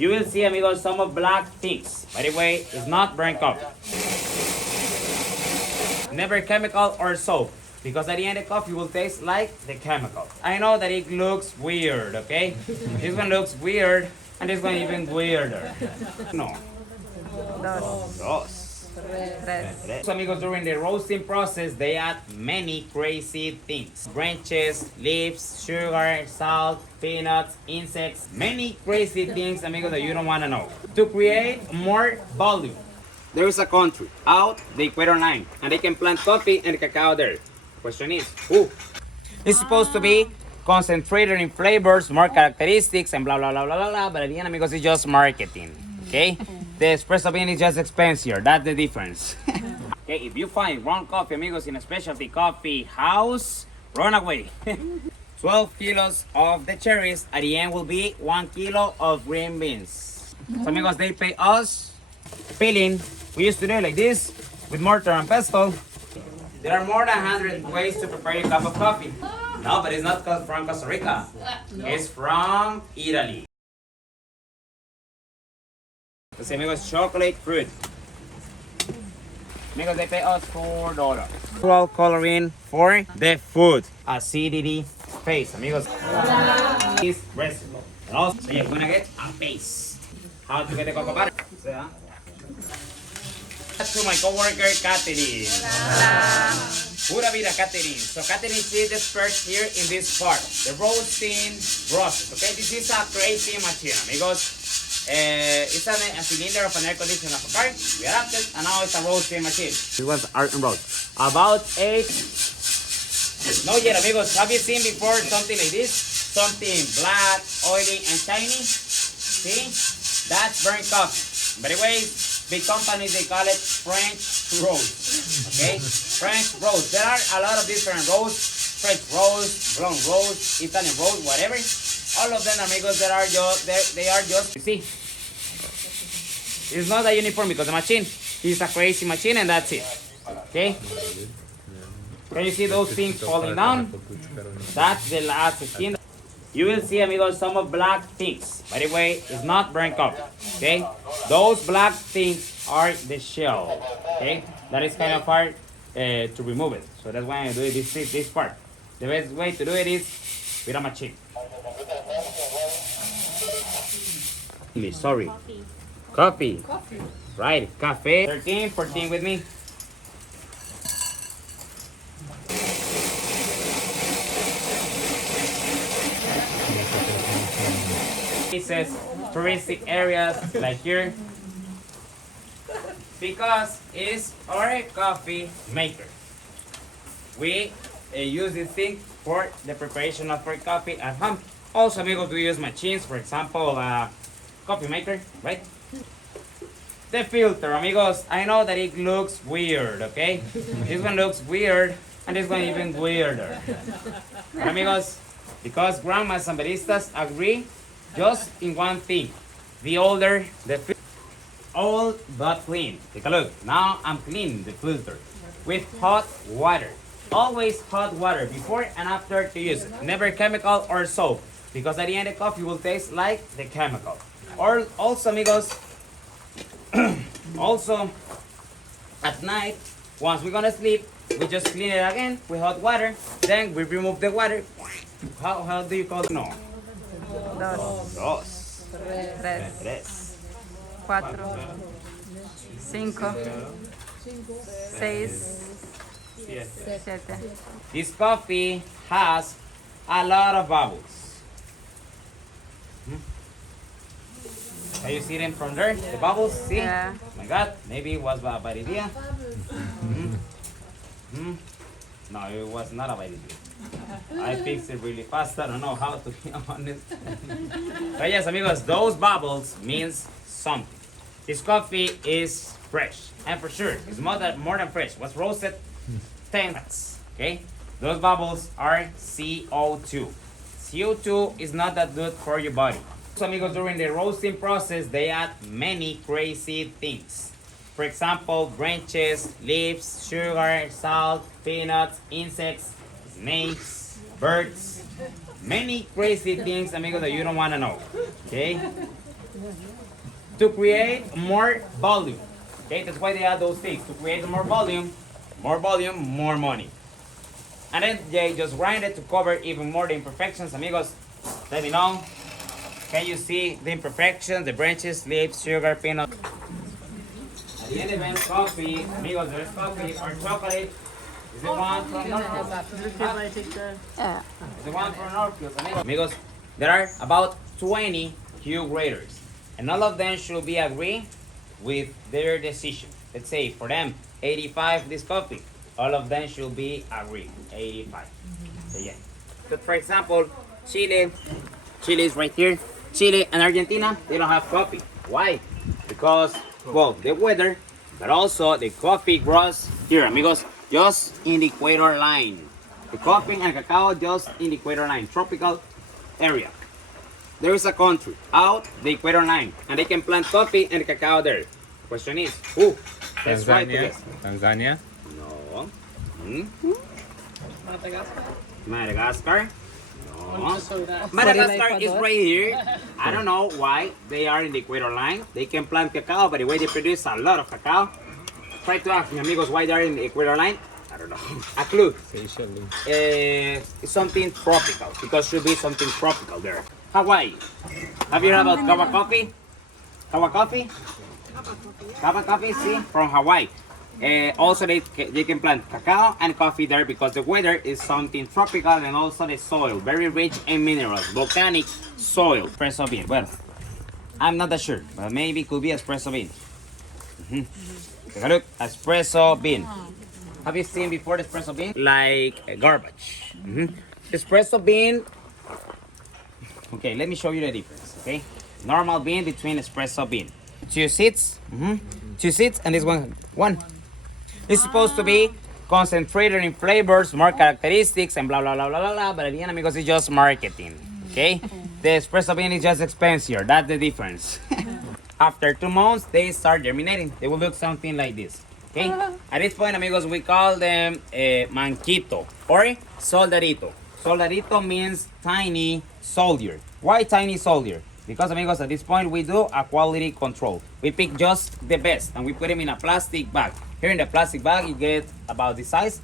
You will see, amigos, some of black things. By the way, it's not burnt coffee. Never chemical or soap. Because at the end the coffee will taste like the chemical. I know that it looks weird, okay? This one looks weird, and this one even weirder. No. Dos. Tres. So, amigos, during the roasting process, they add many crazy things. Branches, leaves, sugar, salt, peanuts, insects. Many crazy things, amigos, that you don't want to know. To create more volume. There is a country out the equator line, and they can plant coffee and cacao there. Question is, who? It's supposed to be concentrated in flavors, more characteristics, and blah, blah, blah, blah, blah, blah. But at the end, amigos, it's just marketing, okay? The espresso bean is just expensive. That's the difference. Okay, if you find wrong coffee, amigos, in a specialty coffee house, run away. 12 kilos of the cherries. At the end will be 1 kilo of green beans. So, amigos, they pay us peeling. We used to do it like this with mortar and pestle. There are more than 100 ways to prepare a cup of coffee. No, but it's not from Costa Rica. It's from Italy. Let's amigos, chocolate fruit. Amigos, they pay us $4. Natural coloring for the food. Acidity paste, amigos. This recipe. And also, you're gonna get a paste. How to get the cocoa butter? To my coworker Catherine. Pura vida, Catherine. So Catherine is the expert here in this part, the roasting process. Okay, this is a crazy machine, amigos. It's a cylinder of an air conditioner of a car. We adapted, and now it's a roasting machine. This was art and roast. About 8. No yet, amigos. Have you seen before something like this? Something black, oily, and shiny. See? That's burnt coffee. By the way, big companies, they call it French roast. Okay? French roast. There are a lot of different roasts. French roast, blonde roast, Italian roast, whatever. All of them, amigos, they are just, you see. It's not a uniform because the machine is a crazy machine, and that's it. Okay? Can you see those things falling down? That's the last skin. You will see, amigos, some of black things. By the way, it's not burnt coffee. Okay? Those black things are the shell. Okay? That is kind of hard to remove it. So that's why I do this part. The best way to do it is with a machine. Sorry. Coffee. Right. Cafe. 13, 14 with me. Places, touristic areas like here, because it's our coffee maker. We use this thing for the preparation of our coffee at home. Also, amigos, we use machines, for example, coffee maker, right? The filter, amigos, I know that it looks weird, okay? This one looks weird, and this one even weirder. But amigos, because grandmas and baristas agree just in one thing. The older the filter, old but clean. Take a look. Now I'm cleaning the filter with hot water. Always hot water before and after to use it. Never chemical or soap, because at the end the coffee will taste like the chemical. Or also, amigos, also at night, once we're gonna sleep, we just clean it again with hot water. Then we remove the water. How do you call it? No. Dos. Tres. Cuatro. Cinco. Seis. Siete. This coffee has a lot of bubbles. Can you see them from there? The bubbles? See? Yeah. Oh my God, maybe it was a bad idea. No, it was not a bad idea. I fixed it really fast. I don't know how, to be honest. But yes, amigos, those bubbles means something. This coffee is fresh, and for sure, it's more than fresh. Was roasted 10 minutes. Okay, those bubbles are CO2. CO2 is not that good for your body. So, amigos, during the roasting process, they add many crazy things. For example, branches, leaves, sugar, salt, peanuts, insects, snakes, birds, many crazy things, amigos, that you don't want to know. Okay? to create more volume. Okay, that's why they add those things. To create more volume, more money. And then they just grind it to cover even more the imperfections. Amigos, let me know. Can you see the imperfections, the branches, leaves, sugar, peanut? At the end event, coffee. Amigos, there's coffee or chocolate. Is the one from North? Yeah. Is the one from North? Amigos, there are about 20 hue graders. And all of them should be agree with their decision. Let's say for them, 85 this coffee. All of them should be agree, 85. So yeah. But for example, Chile is right here. Chile and Argentina, they don't have coffee. Why? Because, well, the weather, but also the coffee grows here, amigos, just in the equator line. The coffee and cacao just in the equator line, tropical area. There is a country out the equator line, and they can plant coffee and cacao there. Question is, who? That's right. Tanzania. No. Madagascar. No. Madagascar is right here. I don't know why they are in the equator line. They can plant cacao, but the way they produce a lot of cacao. Try to ask me, amigos, why they are in the equator line. I don't know. A clue. It's something tropical, because should be something tropical there. Hawaii. Have you heard about Kawa coffee? Kawa coffee? Kawa coffee, see, from Hawaii. Also, they can plant cacao and coffee there because the weather is something tropical, and also the soil, very rich in minerals, volcanic soil. Espresso bean. Well, I'm not that sure, but maybe it could be espresso bean. Take a look, espresso bean. Have you seen before the espresso bean? Like garbage. Espresso bean. Okay, let me show you the difference. Okay, normal bean between espresso bean. Two seeds. Two seeds, and this one. It's supposed to be concentrated in flavors, more characteristics, and blah blah blah blah blah. But at the end, amigos, it's just marketing. Okay, the espresso bean is just expensive. That's the difference. After 2 months, they start germinating. They will look something like this. Okay. At this point, amigos, we call them manquito or soldadito. Soldadito means tiny soldier. Why tiny soldier? Because, amigos, at this point, we do a quality control. We pick just the best, and we put them in a plastic bag. Here in the plastic bag, you get about this size.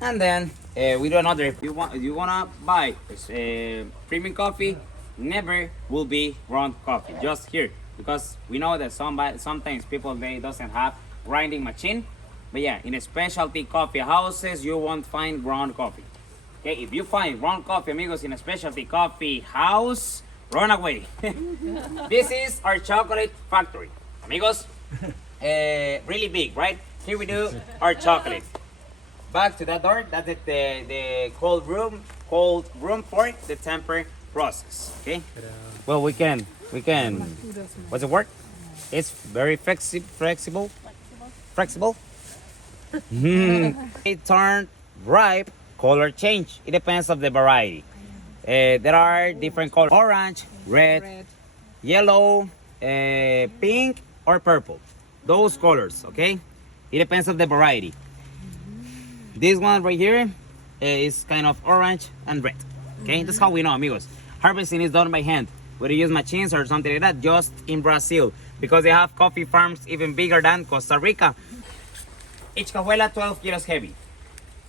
And then we do another. If you wanna buy premium coffee, never will be ground coffee. Just here, because we know that sometimes people, they doesn't have grinding machine. But yeah, in a specialty coffee houses, you won't find ground coffee. Okay, if you find ground coffee, amigos, in a specialty coffee house, run away. This is our chocolate factory, amigos. Really big, right? Here we do our chocolate. Back to that door. That's the cold room for the temper process. Okay. Well, we can. What's the word? It's very flexible. It turned ripe. Color change. It depends of the variety. There are different colors: orange, red, yellow, pink, or purple. Those colors, okay? It depends of the variety. This one right here is kind of orange and red. Okay, that's how we know, amigos. Harvesting is done by hand. Whether you use machines or something like that, just in Brazil, because they have coffee farms even bigger than Costa Rica. Each cajuela 12 kilos heavy.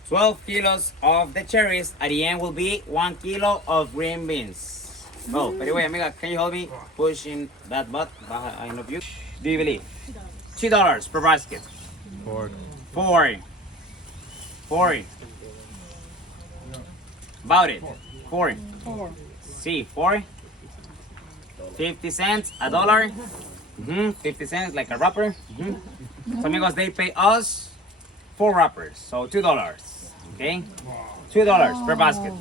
12 kilos of the cherries. At the end will be 1 kilo of green beans. Oh, by the way, amiga, can you help me pushing that butt behind of you? Do you believe? $2 per basket. Four. About it. Four. See, 4. 50 cents, a dollar. 50 cents, like a wrapper. So, amigos, they pay us 4 wrappers, so $2. Okay, $2 per basket.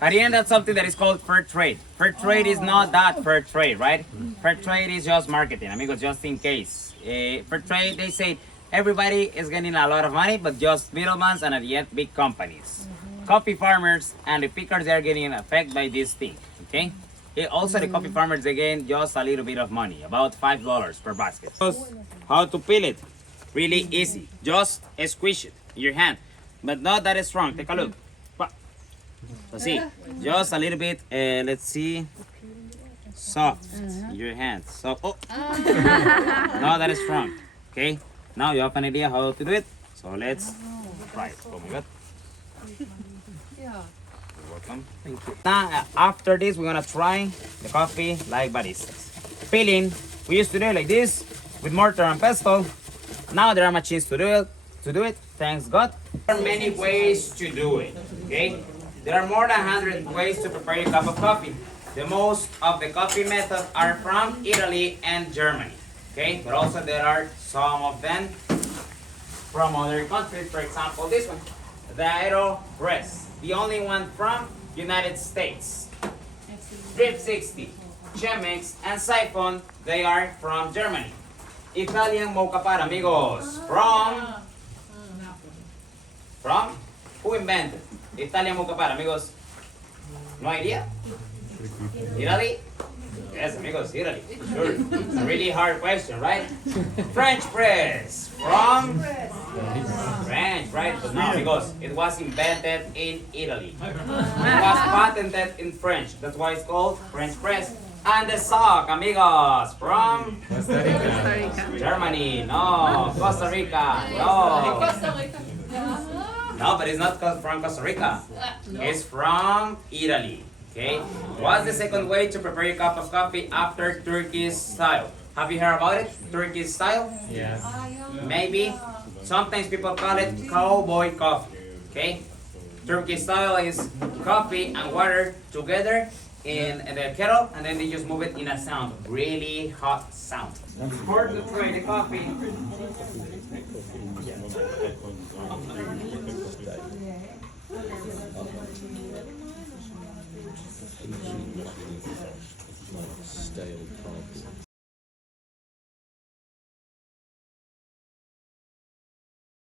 At the end, that's something that is called fair trade. Fair trade is not that fair trade, right? Fair trade is just marketing, amigos, just in case. Fair trade, they say everybody is getting a lot of money, but just middlemen and at the end, big companies. Coffee farmers and the pickers, they are getting affected by this thing, okay? Also, the coffee farmers, they gain just a little bit of money, about $5 per basket. How to peel it? Really easy. Just squish it in your hand, but not that strong. Take a look. So see, just a little bit. Let's see. soft. Your hands. So, oh. No, that is strong. Okay. Now you have an idea how to do it. So let's try it. Oh my God. You're welcome. Thank you. Now, after this, we're gonna try the coffee like baristas. Peeling. We used to do it like this with mortar and pestle. Now there are machines to do it. Thanks God. There are many ways to do it. Okay. There are more than 100 ways to prepare a cup of coffee. The most of the coffee methods are from Italy and Germany. Okay, but also there are some of them from other countries. For example, this one, the AeroPress, the only one from United States. Drip 60, Chemex, and Siphon, they are from Germany. Italian mocha para amigos from who invented Italian mocha para amigos? No idea? Italy? Yes, amigos, Italy. Sure. It's a really hard question, right? French press from French, right? But no, because it was invented in Italy. It was patented in French. That's why it's called French press. And the sock, amigos, from Costa Rica. Germany. No, Costa Rica. No. No, but it's not from Costa Rica. It's from Italy. Okay. What's the second way to prepare a cup of coffee after Turkish style? Have you heard about it? Turkish style? Yes. Maybe. Sometimes people call it cowboy coffee. Okay. Turkish style is coffee and water together in the kettle, and then they just move it in a sound, really hot sound. Before to try the coffee.